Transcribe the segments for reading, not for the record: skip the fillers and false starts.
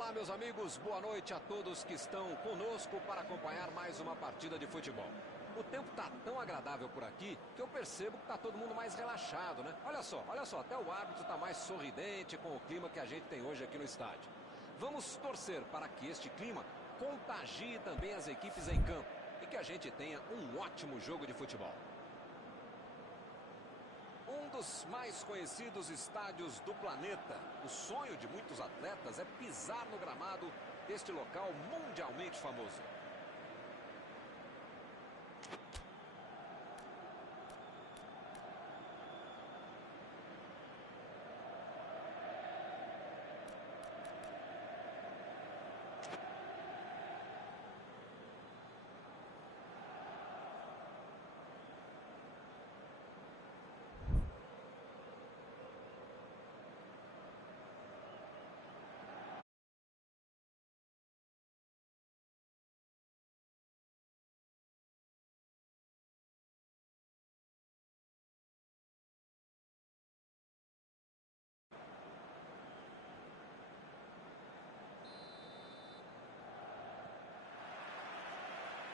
Olá, meus amigos, boa noite a todos que estão conosco para acompanhar mais uma partida de futebol. O tempo está tão agradável por aqui que eu percebo que está todo mundo mais relaxado, né? Olha só, até o árbitro está mais sorridente com o clima que a gente tem hoje aqui no estádio. Vamos torcer para que este clima contagie também as equipes em campo e que a gente tenha um ótimo jogo de futebol. Um dos mais conhecidos estádios do planeta. O sonho de muitos atletas é pisar no gramado deste local mundialmente famoso.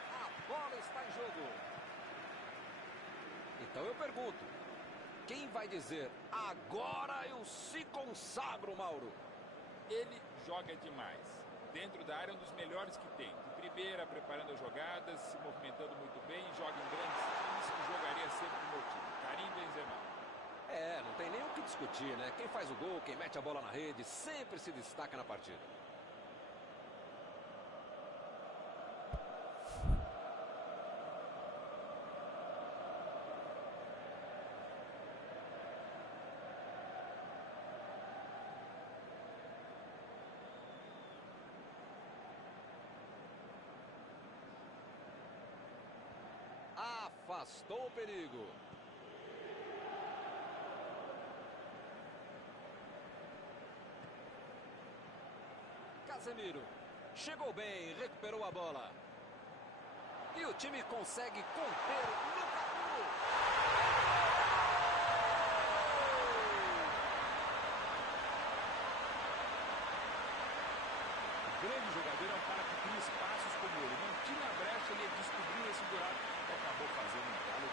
A bola está em jogo. Então eu pergunto, quem vai dizer, agora eu se consagro, Mauro? Ele joga demais. Dentro da área é um dos melhores que tem. De primeira, preparando as jogadas, se movimentando muito bem, joga em grandes times e jogaria sempre no meu time. Karim Benzema. Não tem nem o que discutir, né? Quem faz o gol, quem mete a bola na rede, sempre se destaca na partida. Afastou o perigo. Casemiro. Chegou bem, recuperou a bola. E o time consegue conter o Lukaku. O grande jogador é um cara que cria espaços como ele. Não tinha a brecha, ele descobriu esse buraco e acabou fazendo um galo.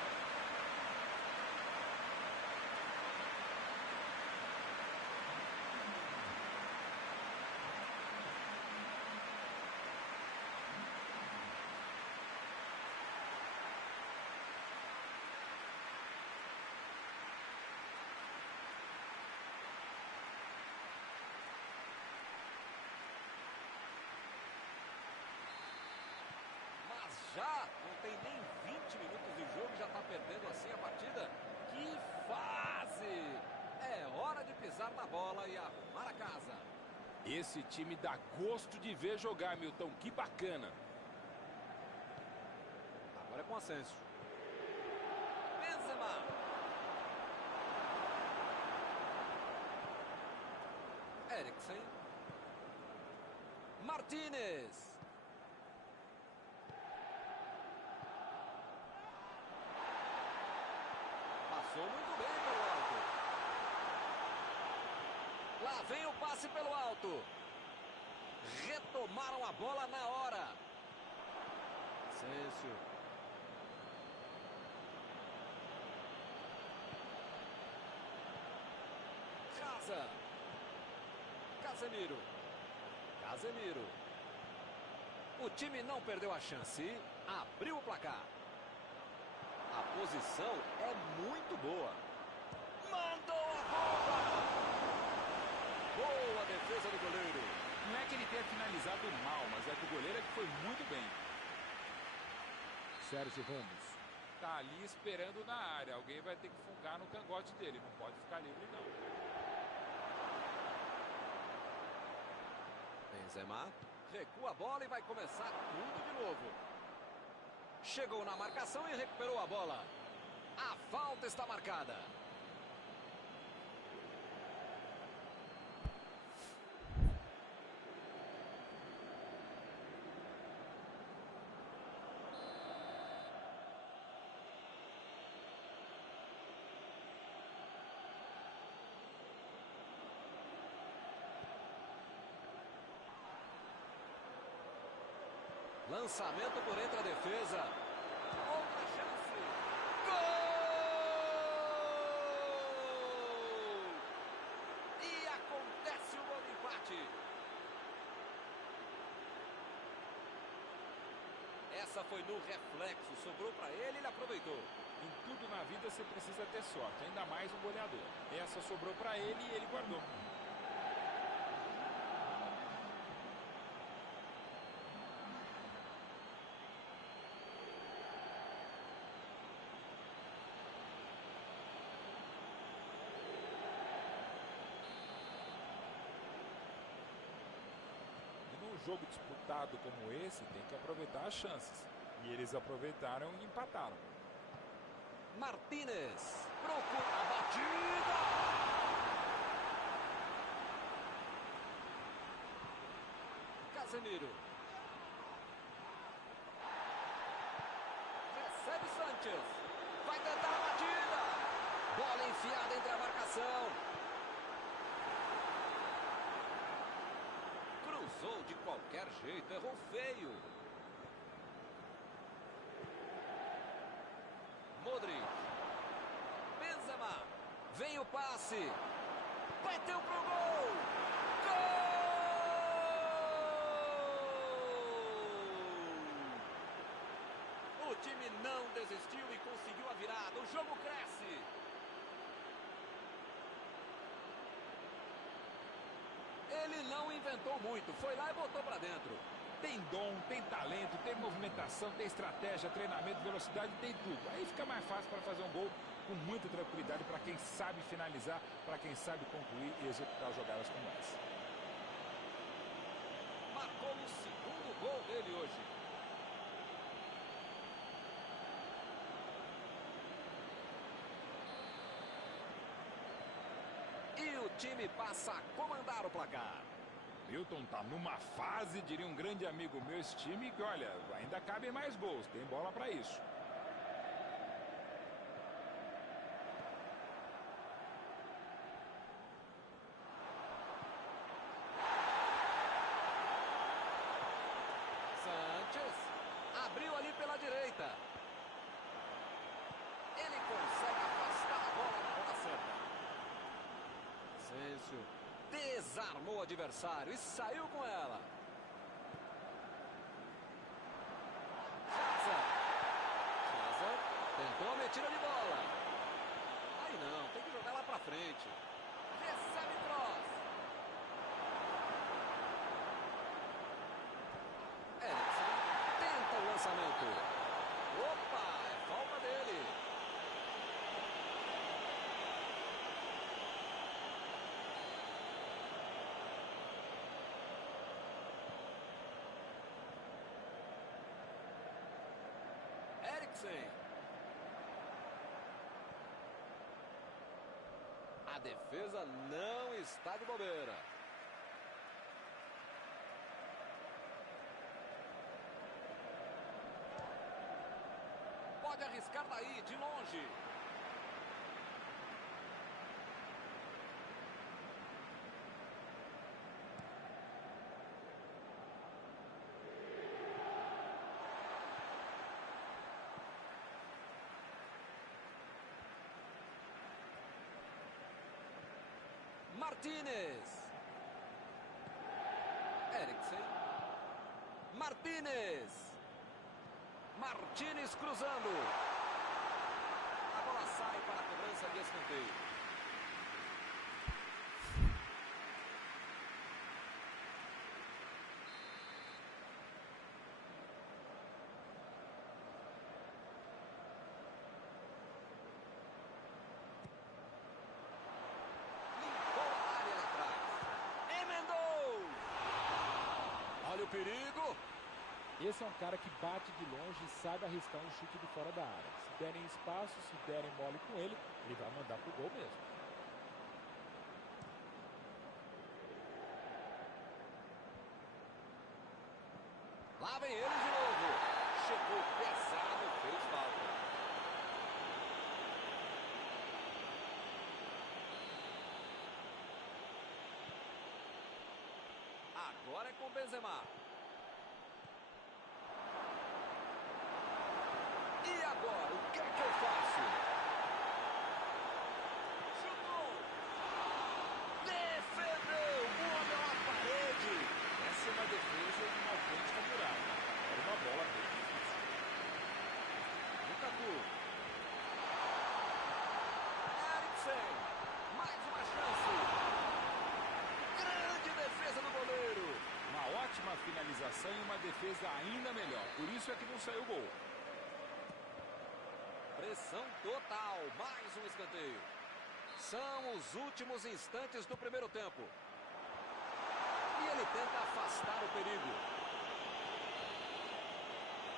Já não tem nem 20 minutos de jogo e já está perdendo assim a partida. Que fase! É hora de pisar na bola e arrumar a casa. Esse time dá gosto de ver jogar, Milton. Que bacana. Agora é com Asensio. Benzema. Eriksen. Martínez. Passou muito bem pelo alto. Lá vem o passe pelo alto. Retomaram a bola na hora. Asensio. Casa. Casemiro. Casemiro. O time não perdeu a chance. Abriu o placar. A posição é muito boa. Mandou a bola! Boa defesa do goleiro. Não é que ele tenha finalizado mal, mas é que o goleiro é que foi muito bem. Sérgio Ramos. Tá ali esperando na área. Alguém vai ter que fungar no cangote dele. Não pode ficar livre, não. Benzema recua a bola e vai começar tudo de novo. Chegou na marcação e recuperou a bola. A falta está marcada. Lançamento por entre a defesa. Outra chance. Gol! E acontece o gol do empate. Essa foi no reflexo. Sobrou para ele, ele aproveitou. Em tudo na vida você precisa ter sorte, ainda mais um goleador. Essa sobrou para ele e ele guardou. E num jogo disputado como esse, tem que aproveitar as chances. E eles aproveitaram e empataram. Martínez procura a batida. Casemiro. Recebe Sánchez. Vai tentar a batida. Bola enfiada entre a marcação. Cruzou de qualquer jeito, errou feio. Modric. Benzema. Vem o passe. Bateu pro gol. Gol! O time não desistiu e conseguiu a virada. O jogo cresce. Ele não inventou muito. Foi lá e botou pra dentro. Tem dom, tem talento, tem movimentação, tem estratégia, treinamento, velocidade, tem tudo. Aí fica mais fácil para fazer um gol com muita tranquilidade para quem sabe finalizar, para quem sabe concluir e executar jogadas como essa. Marcou o segundo gol dele hoje. E o time passa a comandar o placar. Milton tá numa fase, diria um grande amigo meu, esse time, que olha, ainda cabem mais gols, tem bola para isso. Sánchez abriu ali pela direita. Ele consegue afastar a bola na hora certa. Asensio desarmou o adversário e saiu com ela. Hazard tentou a metida de bola. Aí não, tem que jogar lá pra frente. Recebe cross. Eriksen tenta o lançamento. Opa, é falta dele. Eriksen. A defesa não está de bobeira. Pode arriscar daí, de longe. Martínez. Eriksen. Martínez. Martínez cruzando. A bola sai para a cobrança de escanteio. Limpou a área lá atrás. Emendou. Olha o perigo. Esse é um cara que bate de longe e sabe arriscar um chute de fora da área. Se derem espaço, se derem mole com ele, ele vai mandar pro gol mesmo. Lá vem ele de novo. Chegou pesado, fez falta. Agora é com Benzema. uma finalização e uma defesa ainda melhor. Por isso é que não saiu gol. Pressão total, mais um escanteio. São os últimos instantes do primeiro tempo. E ele tenta afastar o perigo.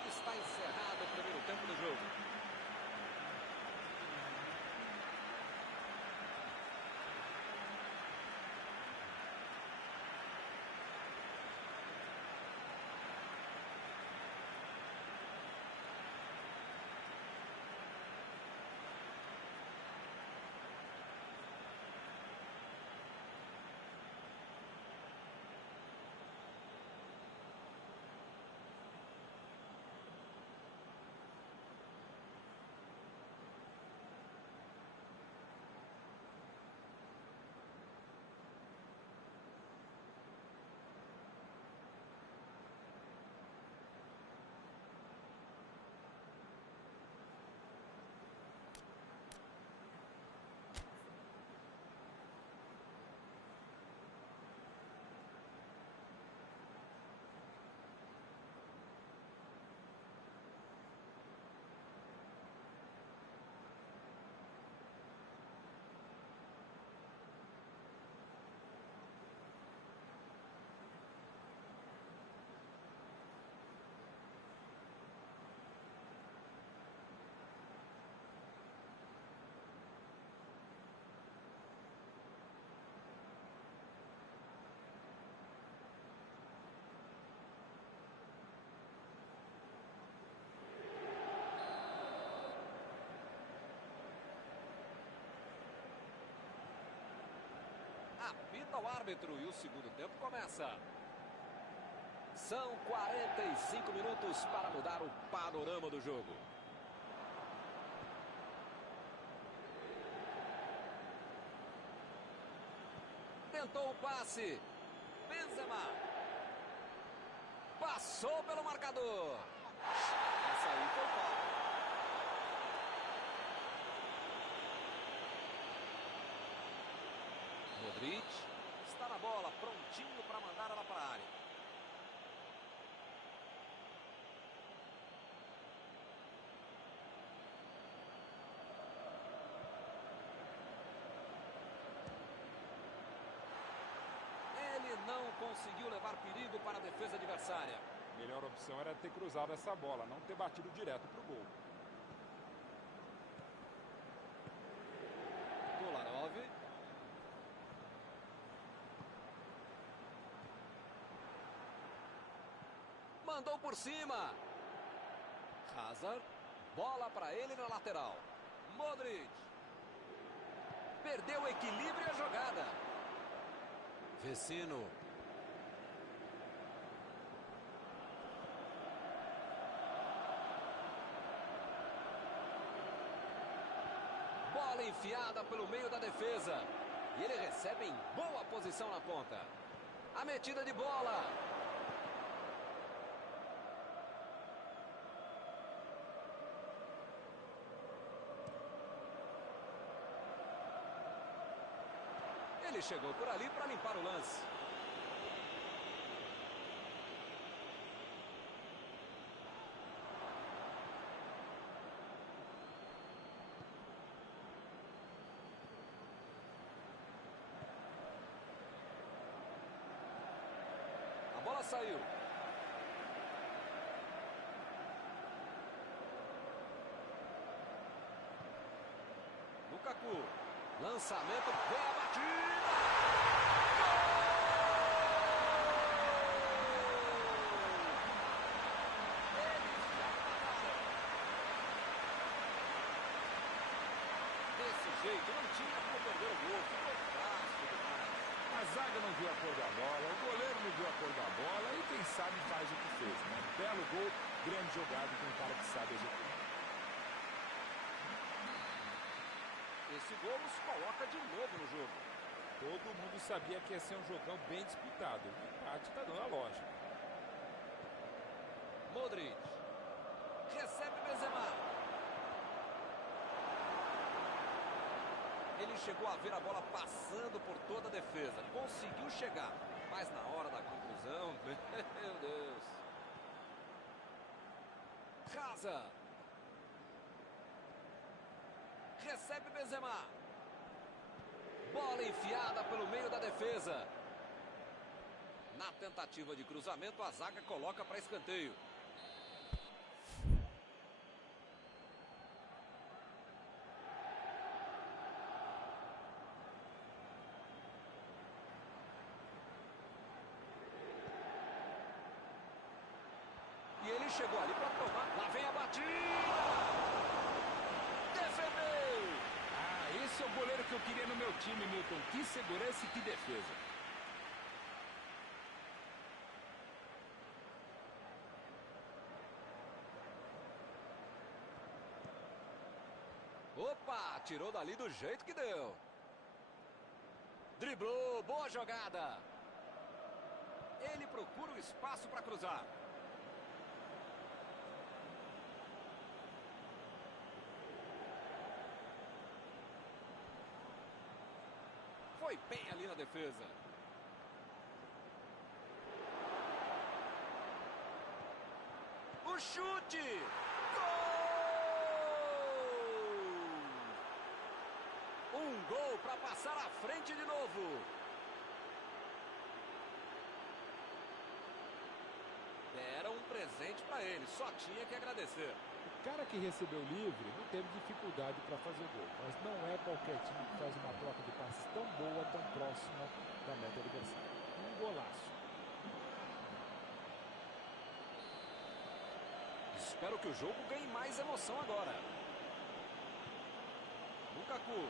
Está encerrado o primeiro tempo do jogo. Apita o árbitro e o segundo tempo começa. São 45 minutos para mudar o panorama do jogo. Tentou o passe. Benzema. Passou pelo marcador. Essa aí foi falta. Modric está na bola, prontinho para mandar ela para a área. Ele não conseguiu levar perigo para a defesa adversária. A melhor opção era ter cruzado essa bola, não ter batido direto para o gol. Kolarov. Mandou por cima. Hazard. Bola para ele na lateral. Modric. Perdeu o equilíbrio e a jogada. Vecino. Bola enfiada pelo meio da defesa. E ele recebe em boa posição na ponta. A metida de bola. Ele chegou por ali para limpar o lance. A bola saiu. Lukaku. Lançamento, vem a batida! Desse jeito, não tinha como perder o gol. Ficou fácil demais. A zaga não viu a cor da bola, o goleiro não viu a cor da bola e quem sabe faz o que fez, né? Belo gol, grande jogada de um cara que sabe executar. Esse gol nos coloca de novo no jogo. Todo mundo sabia que ia ser um jogão bem disputado. O empate está dando a lógica. Modric. Recebe Benzema. Ele chegou a ver a bola passando por toda a defesa. Conseguiu chegar, mas na hora da conclusão lesão. Meu Deus. Raza. Recebe Benzema. Bola enfiada pelo meio da defesa. Na tentativa de cruzamento, a zaga coloca para escanteio. E ele chegou ali para tomar. Lá vem a batida. Defendeu. Ah, esse é o goleiro que eu queria no meu time, Milton. Que segurança e que defesa. Opa, tirou dali do jeito que deu. Driblou, boa jogada. Ele procura o espaço para cruzar. Foi bem ali na defesa. O chute! Um gol para passar à frente de novo. Deram um presente para ele, só tinha que agradecer. O cara que recebeu livre não teve dificuldade para fazer gol, mas não é qualquer time que faz uma troca de passes tão boa, tão próxima da meta adversária. Um golaço. Espero que o jogo ganhe mais emoção agora. Lukaku.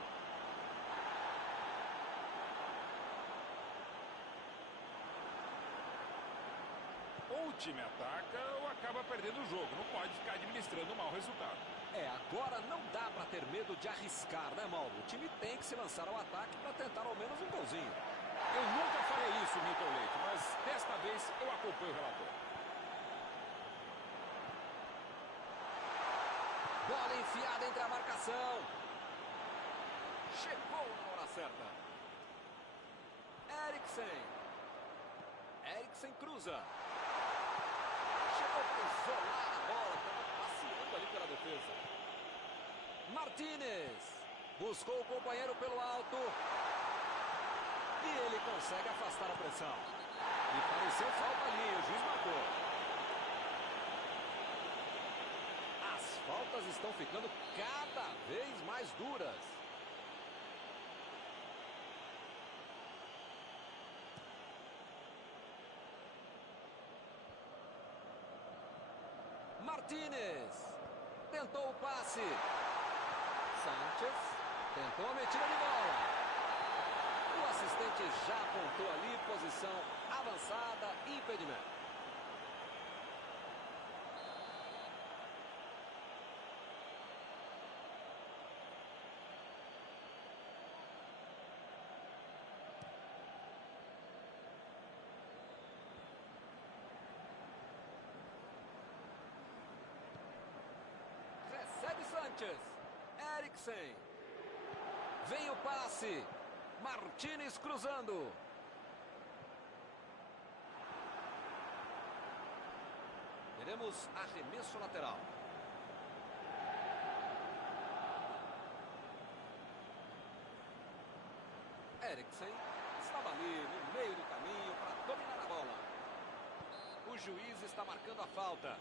Ou o time ataca ou acaba perdendo o jogo. Não pode ficar administrando um mau resultado. Agora não dá para ter medo de arriscar, né, Mauro? O time tem que se lançar ao ataque para tentar ao menos um golzinho. Eu nunca falei isso, Milton Leite, mas desta vez eu acompanho o relator. Bola enfiada entre a marcação. Chegou na hora certa. Eriksen. Eriksen cruza. Chegou para isolar a bola. Estava passeando ali pela defesa. Martínez. Buscou o companheiro pelo alto. E ele consegue afastar a pressão. E pareceu falta ali. O juiz marcou. As faltas estão ficando cada vez mais duras. Martínez tentou o passe. Sánchez tentou a metida de bola. O assistente já apontou ali posição avançada, impedimento. Recebe Sánchez. Eriksen. Vem o passe. Martínez cruzando. Teremos arremesso lateral. Eriksen estava ali no meio do caminho para dominar a bola. O juiz está marcando a falta.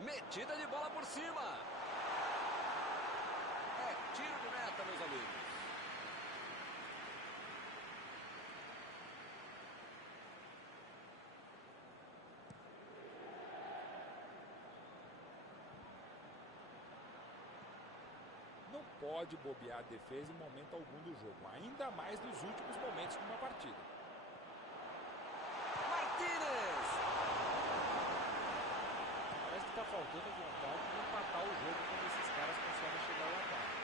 Metida de bola por cima. É tiro de meta, meus amigos. Não pode bobear a defesa em momento algum do jogo, ainda mais nos últimos momentos de uma partida. Martínez. Parece que está faltando vontade de empatar o jogo quando esses caras conseguem chegar ao ataque.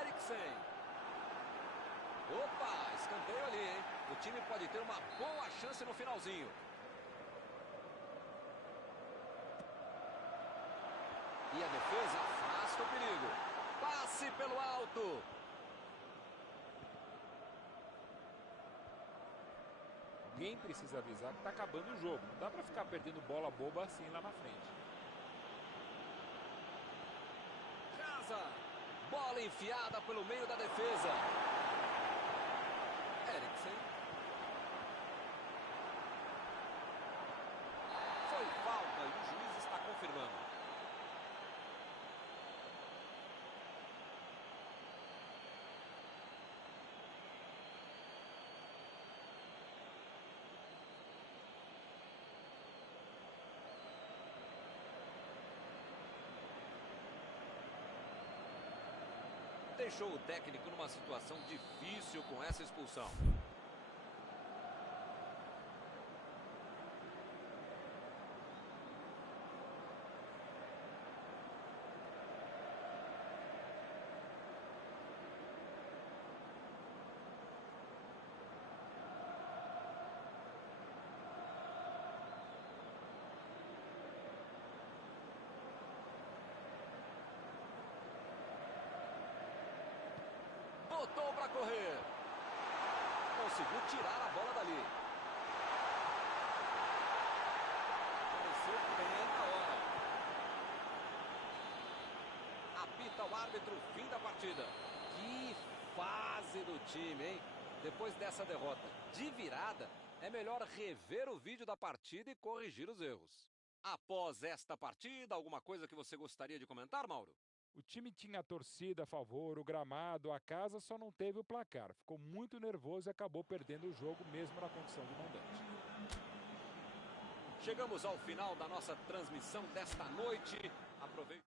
Eriksen. Opa, escanteio ali, hein? O time pode ter uma boa chance no finalzinho. E a defesa afasta o perigo. Passe pelo alto. Alguém precisa avisar que está acabando o jogo. Não dá para ficar perdendo bola boba assim lá na frente. Casa. Bola enfiada pelo meio da defesa. Eriksen. Foi falta e o juiz está confirmando. Deixou o técnico numa situação difícil com essa expulsão. Botou para correr. Conseguiu tirar a bola dali. Apareceu bem na hora. Apita o árbitro, fim da partida. Que fase do time, hein? Depois dessa derrota de virada, é melhor rever o vídeo da partida e corrigir os erros. Após esta partida, alguma coisa que você gostaria de comentar, Mauro? O time tinha a torcida a favor, o gramado, a casa, só não teve o placar. Ficou muito nervoso e acabou perdendo o jogo mesmo na condição de mandante. Chegamos ao final da nossa transmissão desta noite. Aproveite.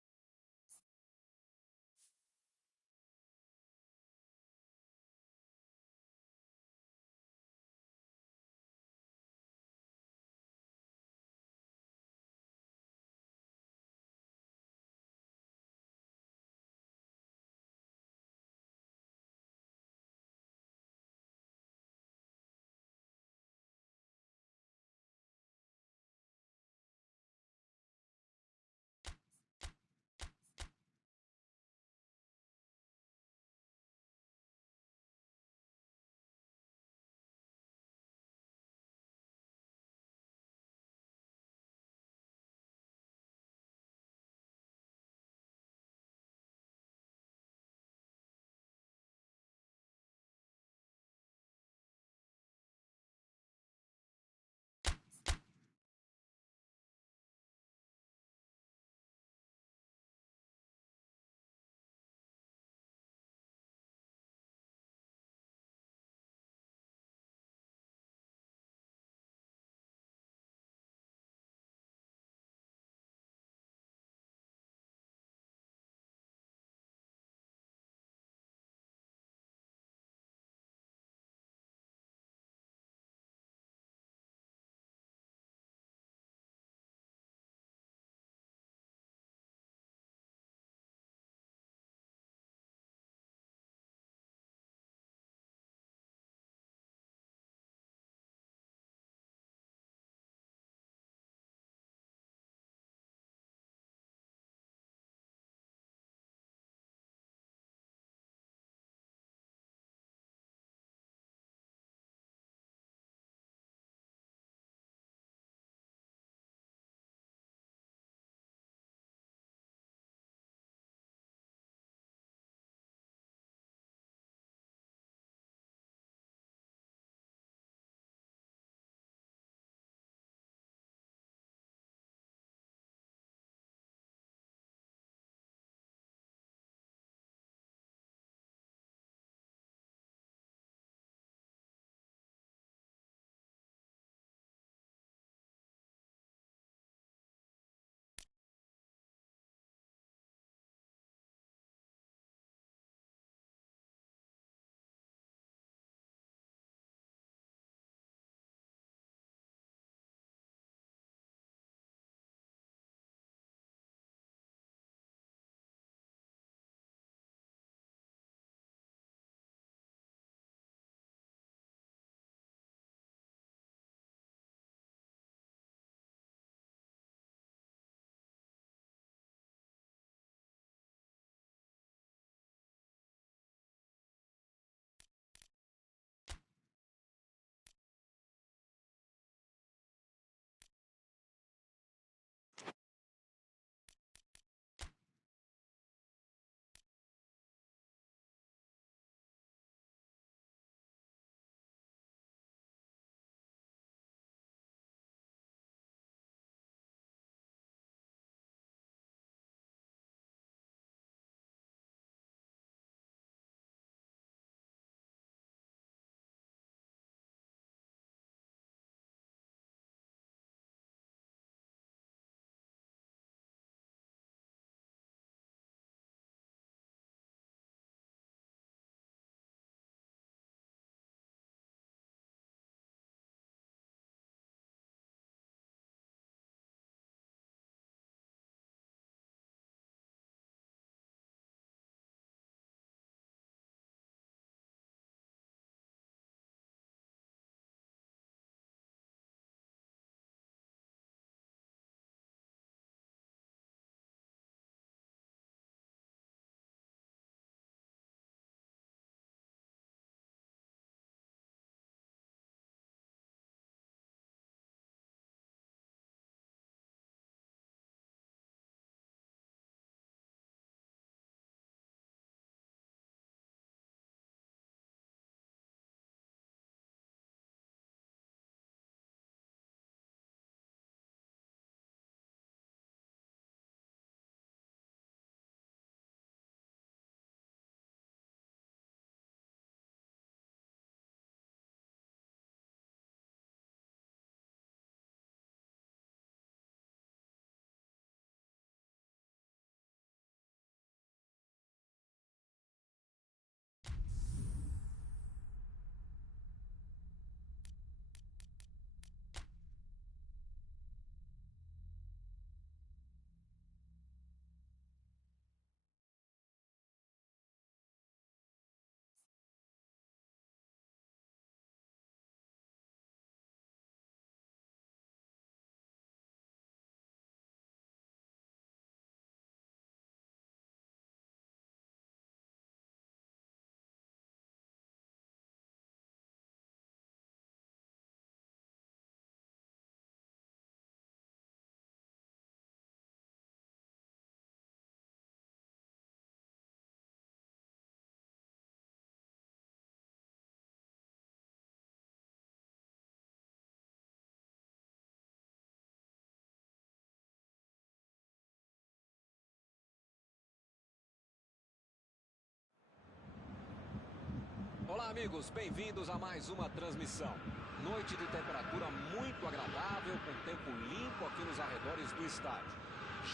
Olá, amigos, bem-vindos a mais uma transmissão. Noite de temperatura muito agradável, com tempo limpo aqui nos arredores do estádio.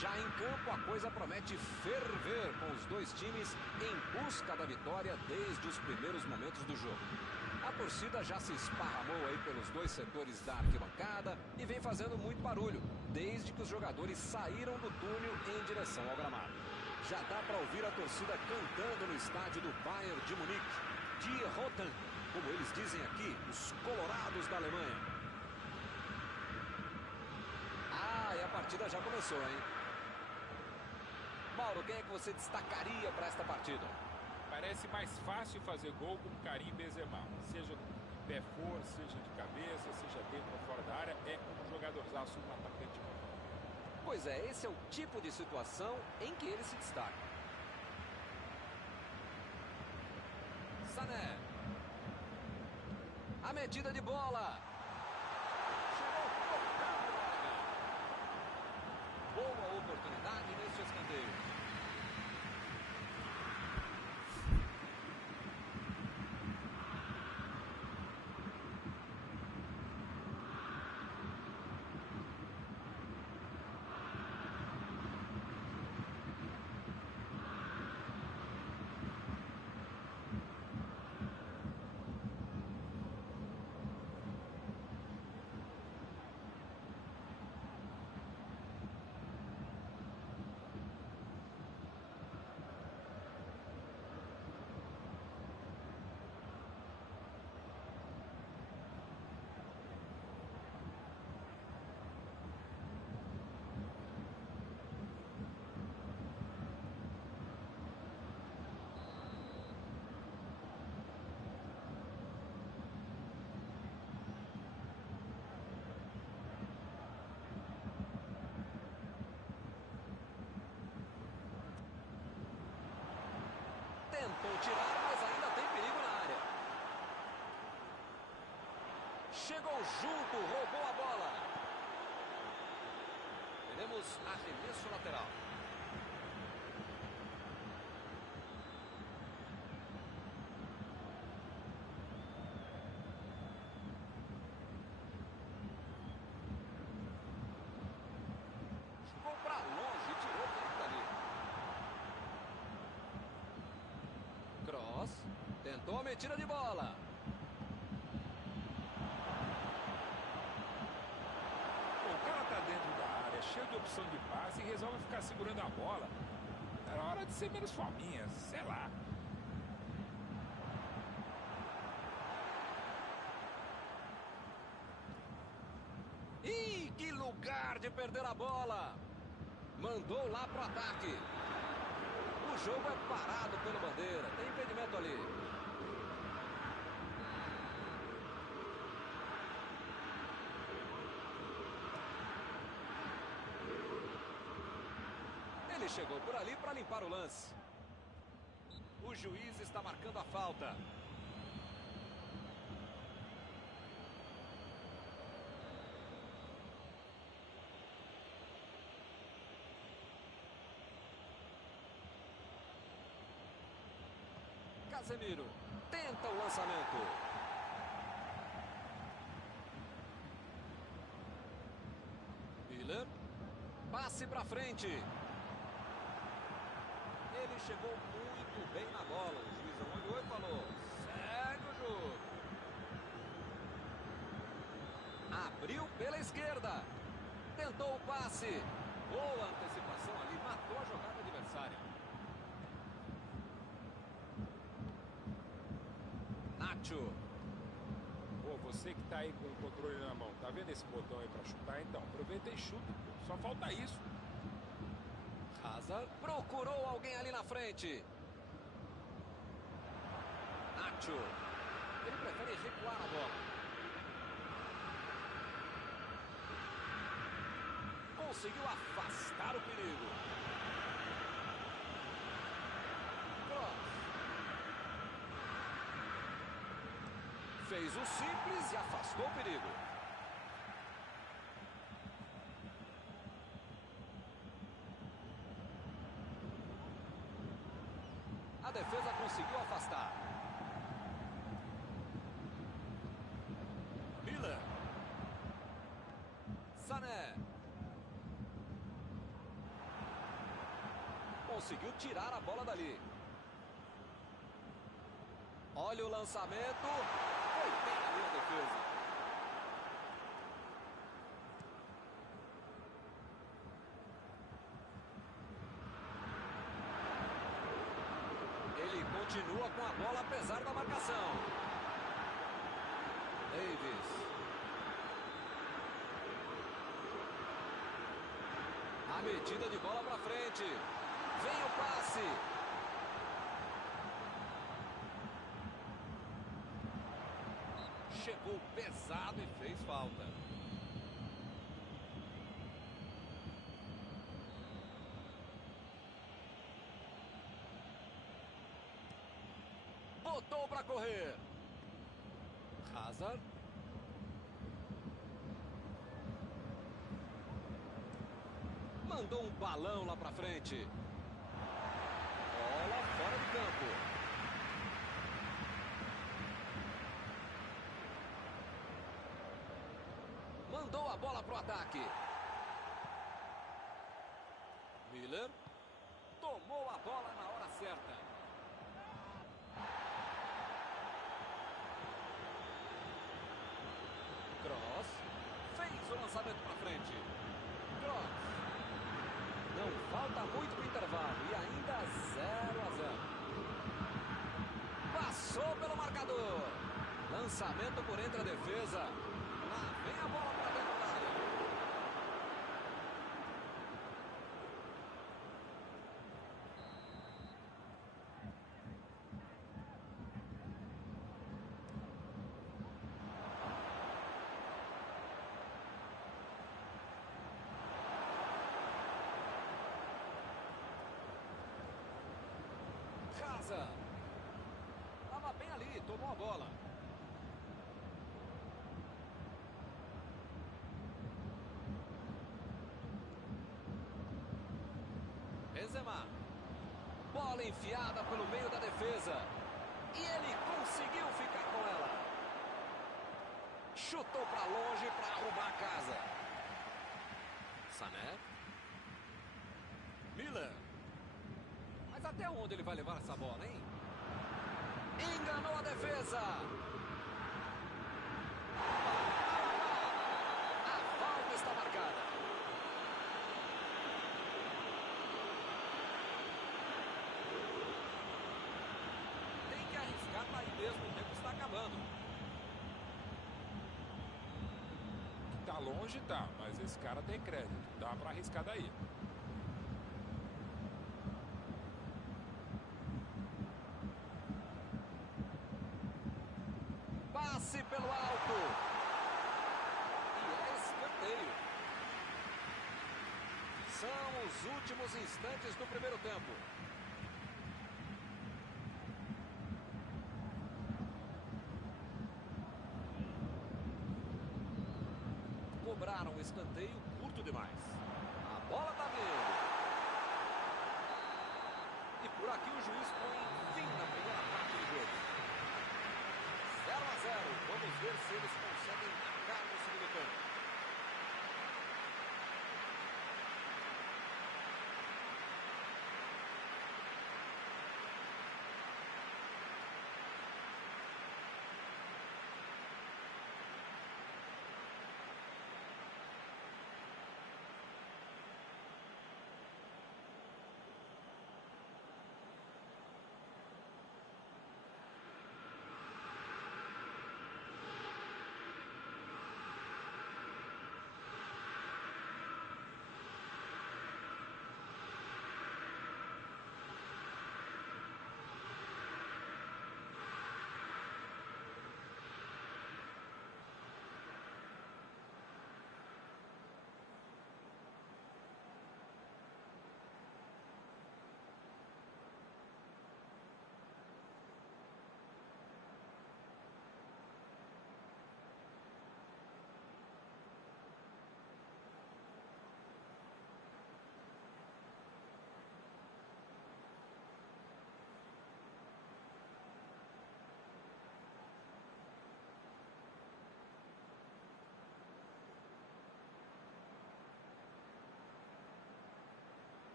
Já em campo, a coisa promete ferver, com os dois times em busca da vitória desde os primeiros momentos do jogo. A torcida já se esparramou aí pelos dois setores da arquibancada e vem fazendo muito barulho, desde que os jogadores saíram do túnel em direção ao gramado. Já dá para ouvir a torcida cantando no estádio do Bayern de Munique. Die Roten, como eles dizem aqui, os colorados da Alemanha. Ah, e a partida já começou, hein? Mauro, quem é que você destacaria para esta partida? Parece mais fácil fazer gol com Karim Benzema. Seja de pé for, seja de cabeça, seja dentro ou fora da área, é um jogadorzaço, um atacante bom. Pois é, esse é o tipo de situação em que ele se destaca. Sané. A medida de bola. Chegou tocando na área. Boa oportunidade nesse escanteio. Tentou tirar, mas ainda tem perigo na área. Chegou junto, roubou a bola. Teremos arremesso lateral. Jogou para longe, tirou dentro dali. Cross, tentou a metida de bola. O cara tá dentro da área, cheio de opção de passe e resolve ficar segurando a bola. Era hora de ser menos fominha, sei lá. Ih, que lugar de perder a bola. Mandou lá pro ataque. O jogo é parado pelo bandeira. Tem impedimento ali. Ele chegou por ali para limpar o lance. O juiz está marcando a falta. Casemiro tenta o lançamento. Miller. Passe para frente. Ele chegou muito bem na bola. O juiz olhou e falou: segue o jogo. Abriu pela esquerda. Tentou o passe. Boa antecipação ali. Matou a jogada adversária. Nacho. Pô, você que tá aí com o controle na mão, tá vendo esse botão aí pra chutar? Então, aproveita e chuta, pô. Só falta isso. Hazard procurou alguém ali na frente. Nacho. Ele prefere recuar a bola. Conseguiu afastar o perigo. Cross. Fez o simples e afastou o perigo. A defesa conseguiu afastar. conseguiu tirar a bola dali. Olha o lançamento. Foi bem ali a defesa. Ele continua com a bola apesar da marcação. Davis. A metida de bola para frente. Vem o passe. Chegou pesado e fez falta. Botou para correr. Hazard. Mandou um balão lá para frente. Bola fora do campo. Mandou a bola pro ataque. Miller. Tomou a bola na hora certa. Cross. Fez o lançamento para frente. Cross. Não falta muito para o intervalo e ainda 0 a 0. Passou pelo marcador. Lançamento por entre a defesa. Lá vem a bola para dentro da área. Casa. Estava bem ali, tomou a bola. Benzema. Bola enfiada pelo meio da defesa. E ele conseguiu ficar com ela. Chutou para longe para arrumar a casa. Sané. Miller. Mas até onde ele vai levar essa bola, hein? Enganou a defesa. A falta está marcada. Tem que arriscar para aí mesmo, o tempo está acabando. Tá longe, tá, mas esse cara tem crédito. Dá para arriscar daí. Passe pelo alto. E é escanteio. São os últimos instantes do primeiro tempo. Cobraram um escanteio curto demais. A bola tá vindo. E por aqui o juiz põe fim na primeira parte do jogo. 0 a 0. Vamos ver se eles conseguem marcar no segundo tempo.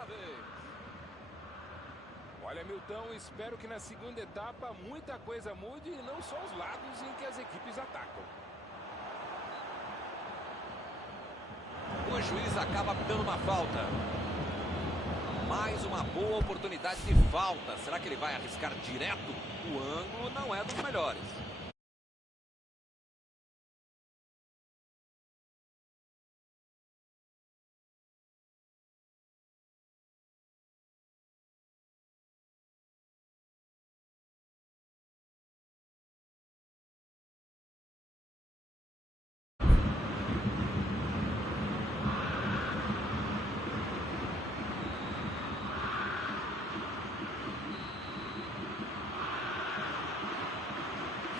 outra vez. Olha, Milton, espero que na segunda etapa muita coisa mude e não só os lados em que as equipes atacam. O juiz acaba dando uma falta. Mais uma boa oportunidade de falta. Será que ele vai arriscar direto? O ângulo não é dos melhores.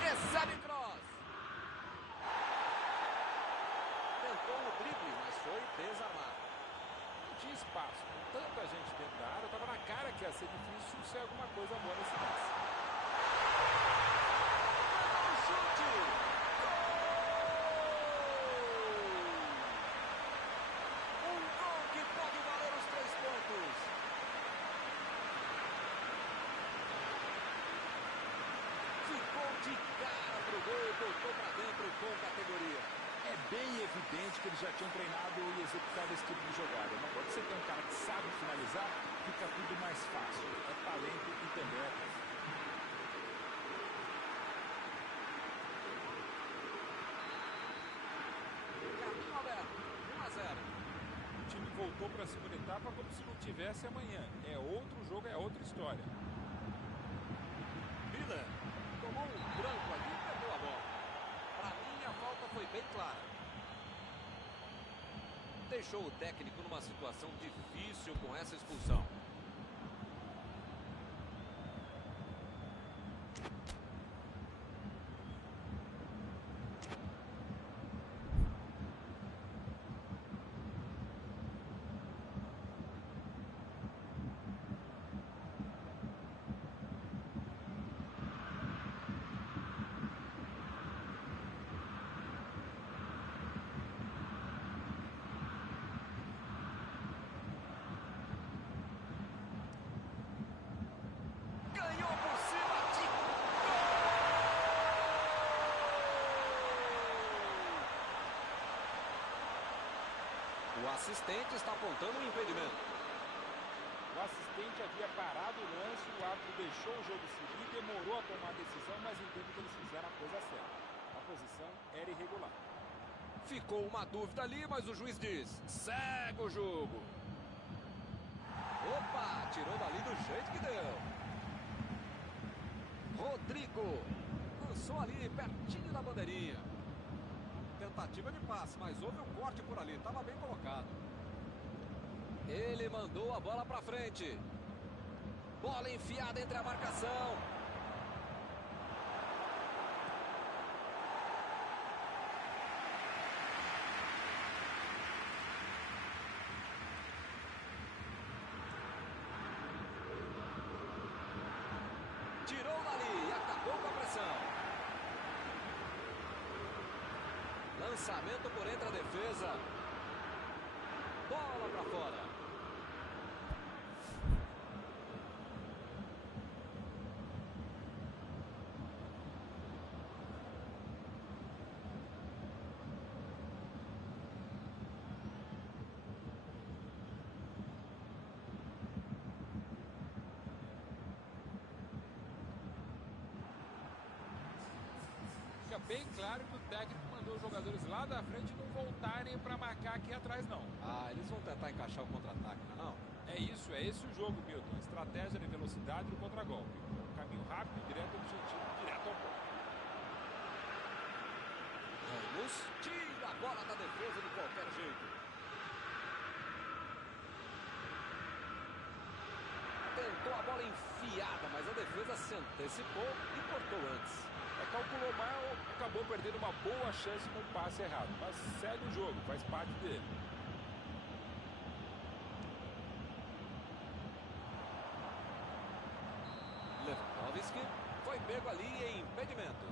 Recebe cross. Tentou o drible, mas foi desarmado. Não tinha espaço, com tanta gente dentro da área, estava na cara que ia ser difícil ser alguma coisa boa nesse lance. Um chute. Gol! Um gol que pode valer os 3 pontos. Ficou de cara pro gol, botou pra dentro com categoria. É bem evidente que eles já tinham treinado e executado esse tipo de jogada. Mas quando você tem um cara que sabe finalizar, fica tudo mais fácil. É talento e também é técnica. Caminho aberto, 1 a 0. O time voltou para a segunda etapa como se não tivesse amanhã. É outro jogo, é outra história. Miller tomou um branco ali e perdeu a bola. Para mim, a falta foi bem clara. Deixou o técnico numa situação difícil com essa expulsão. Ganhou por cima de gol! O assistente está apontando um impedimento. O assistente havia parado o lance, o árbitro deixou o jogo seguir, demorou a tomar a decisão, mas entendo que eles fizeram a coisa certa. A posição era irregular. Ficou uma dúvida ali, mas o juiz diz: segue o jogo. Opa, tirou dali do jeito que deu. Rodrigo lançou ali pertinho da bandeirinha. Tentativa de passe, mas houve um corte por ali, estava bem colocado. Ele mandou a bola para frente. Bola enfiada entre a marcação. Tirou dali e acabou com a pressão. Lançamento por entre a defesa. Bola para fora. Fica bem claro que o técnico mandou os jogadores lá da frente não voltarem para marcar aqui atrás, não. Ah, eles vão tentar encaixar o contra-ataque, não? É isso, é esse o jogo, Milton. Estratégia de velocidade e contra-golpe. Um caminho rápido, direto ao objetivo, direto ao ponto. Ramos tira a bola da defesa de qualquer jeito. Tentou a bola enfiada, mas a defesa se antecipou e cortou antes. Calculou mal, acabou perdendo uma boa chance com o passe errado. Mas segue o jogo, faz parte dele. Lewandowski foi pego ali em impedimento.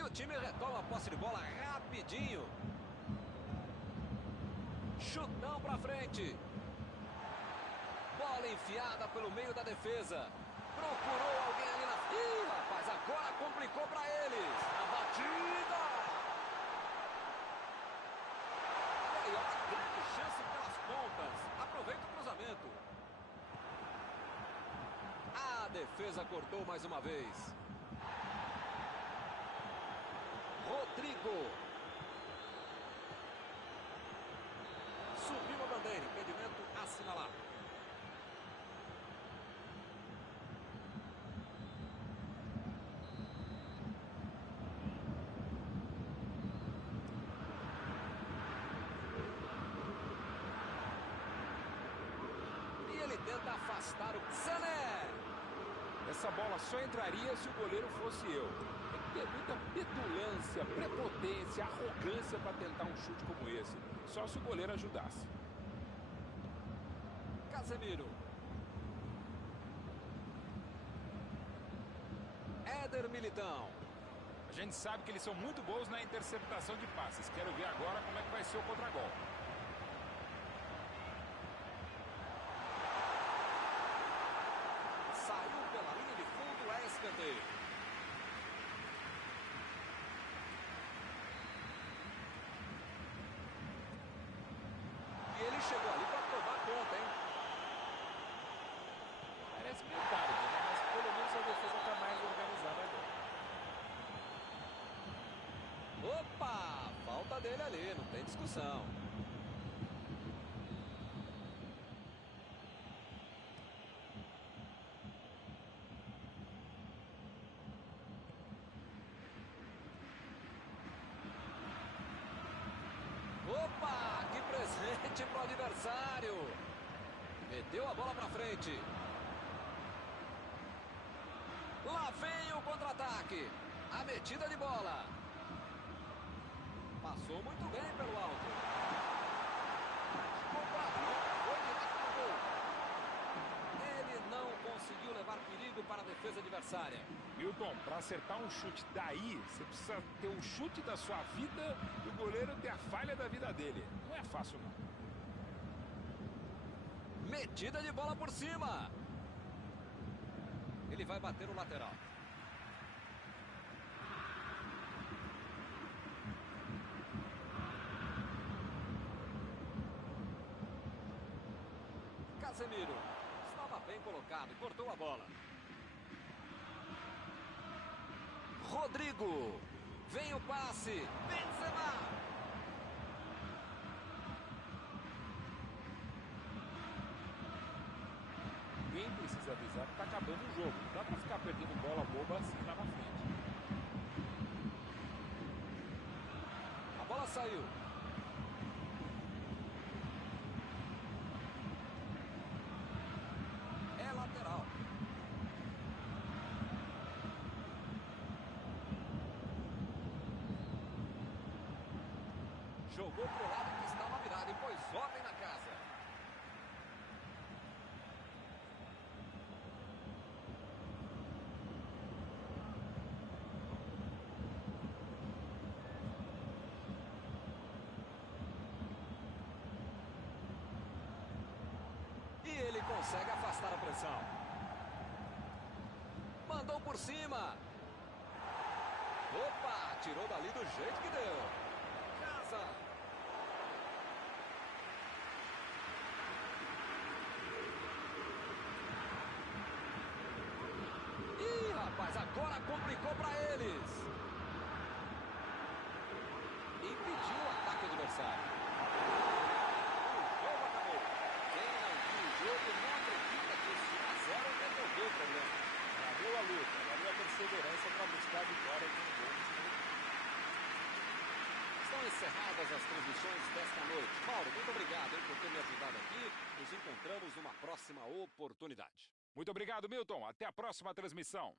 E o time retoma a posse de bola rapidinho. Chutão pra frente. Bola enfiada pelo meio da defesa. Procurou alguém ali na... Ih, rapaz, agora complicou pra eles. A batida. Olha aí, uma grande chance pelas pontas. Aproveita o cruzamento. A defesa cortou mais uma vez. Rodrigo. Subiu a bandeira. Impedimento assinalado. Tenta afastar o Sané. Essa bola só entraria se o goleiro fosse eu. Tem que ter muita petulância, prepotência, arrogância para tentar um chute como esse. Só se o goleiro ajudasse. Casemiro. Éder Militão. A gente sabe que eles são muito bons na interceptação de passes. Quero ver agora como é que vai ser o contragolpe. Saiu pela linha de fundo, é escanteio. E ele chegou ali para provar a conta, hein? Parece meio tarde, né? Mas pelo menos a defesa está mais organizada agora. Opa! Falta dele ali, não tem discussão. Opa! Que presente pro adversário! Meteu a bola pra frente. Lá vem o contra-ataque. A metida de bola. Passou muito bem pelo alto. Foi direto pro gol. Ele não conseguiu levar perigo para a defesa adversária. Milton, para acertar um chute daí, você precisa ter o chute da sua vida e o goleiro ter a falha da vida dele. Não é fácil, não. Metida de bola por cima. Ele vai bater o lateral. Casemiro. Estava bem colocado e cortou a bola. Rodrigo. Vem o passe. Benzema. Quem precisa avisar que está acabando o jogo. Não dá para ficar perdendo bola boba assim lá na frente. A bola saiu. É lateral. Jogou pro lado que estava virado e pôs ordem na casa. E ele consegue afastar a pressão. Mandou por cima. Opa, tirou dali do jeito que deu. Casa. Ih, rapaz, agora complicou para eles. Impediu o ataque adversário. O jogo acabou. Quem não viu o jogo não acredita que esse 1 a 0 resolveu o problema. Valeu a luta, valeu a perseverança para buscar a vitória de um gol. Estão encerradas as transmissões desta noite. Mauro, muito obrigado por ter me ajudado aqui. Nos encontramos numa próxima oportunidade. Muito obrigado, Milton. Até a próxima transmissão.